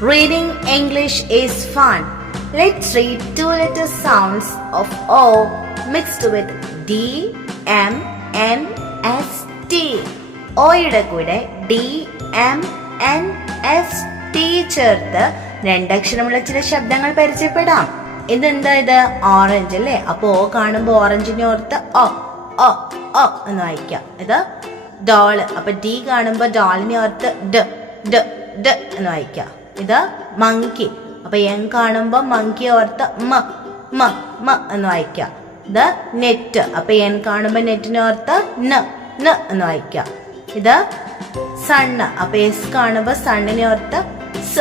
Reading English is fun. Let's read two letter sounds of O mixed with D, M, N, S, T. ഓയുടെ കൂടെ D M N S T ചേർത്ത് രണ്ടക്ഷരമുള്ള ചില ശബ്ദങ്ങൾ പരിചയപ്പെടാം. ഇതെന്താ ഇത്? ഓറഞ്ച് അല്ലേ? അപ്പൊ ഓ കാണുമ്പോ ഓറഞ്ചിനെ ഓർത്ത് ഒ ഒ ഒ എന്ന് വായിക്കാം. ഇത് ഡോൾ അപ്പൊ ഡി കാണുമ്പോ ഡോളിനെ ഓർത്ത് ഡ ഡ ഡ എന്ന് വായിക്കാം. ഇത് മങ്കി അപ്പൊ യങ് കാണുമ്പോ മങ്കി ഓർത്ത് മ മ മ എന്ന് വായിക്കാം. ഇത് നെറ്റ് അപ്പൊ എൻ കാണുമ്പോ നെറ്റിനെ ഓർത്ത് ന ന എന്ന് വായിക്കാം. ഇത് സണ്ണ് അപ്പൊ എസ് കാണുമ്പോ സണ്ണിനെ ഓർത്ത് സ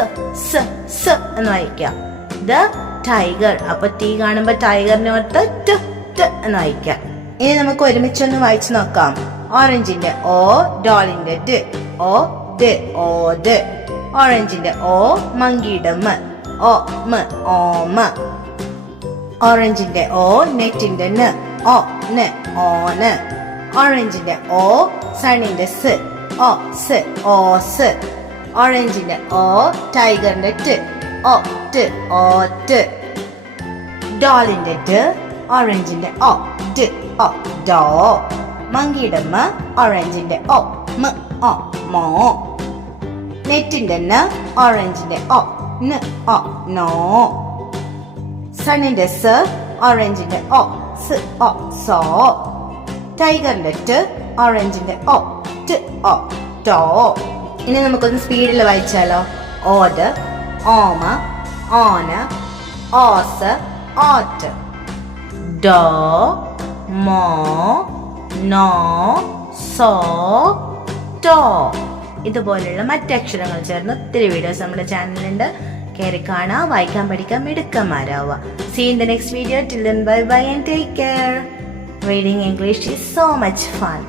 സ സ എന്ന് വായിക്കാം. ഇത് ടൈഗർ അപ്പൊ ടി കാണുമ്പോ ടൈഗറിനെ ഓർത്ത് ട് ട് എന്ന് വായിക്കാം. ഇനി നമുക്ക് ഒരുമിച്ച് ഒന്ന് വായിച്ചു നോക്കാം. ഓറഞ്ചിന്റെ ഓ ഡോളിന്റെ ഡ് ഓ ഡ് ഓ ഡ് ഓറഞ്ചിന്റെ ഓ മങ്കിയുടെ മ ഓ മ. ഓമ ഓറഞ്ചിന്റെ ഓ നെറ്റിന്റെ ന ഓ ന്. ഓന് ഓറഞ്ചിന്റെ ഓ സണിന്റെ സ ഓ സ ഓ സ. ഓറഞ്ചിന്റെ ഓ ടൈഗറിന്റെ ട് ഓ ട് ഓ ട്. ഡോളിന്റെ ട് ഓറഞ്ചിന്റെ ഓ ട് ഓ ഡോ. മങ്കിയുടെ മ ഓറഞ്ചിന്റെ ഓ മ ഓ മോ. നെറ്റിന്റെ ന ഓറഞ്ചിന്റെ ഒ ന ഒ നോ. സണ്ണിന്റെ സ ഓറഞ്ചിന്റെ ഒ സ് ഒ സോ. ടൈഗറിന്റെ ട് ഓറഞ്ചിന്റെ ഒ ട് ഒ ടോ. ഇനി നമുക്കൊന്ന് സ്പീഡിൽ വായിച്ചാലോ. ഓട് ഓമ ഓന ഓസ് ഓട്ട്. ഡോ മോ നോ സോ ടോ. ഇതുപോലുള്ള മറ്റക്ഷരങ്ങൾ ചേർന്ന് ഒത്തിരി വീഡിയോസ് നമ്മുടെ ചാനലിലുണ്ട് കയറി കാണാ വായിക്കാൻ പഠിക്കാൻ മിടുക്കന്മാരാവുക. See in the next video till bye bye and take care reading English is so much fun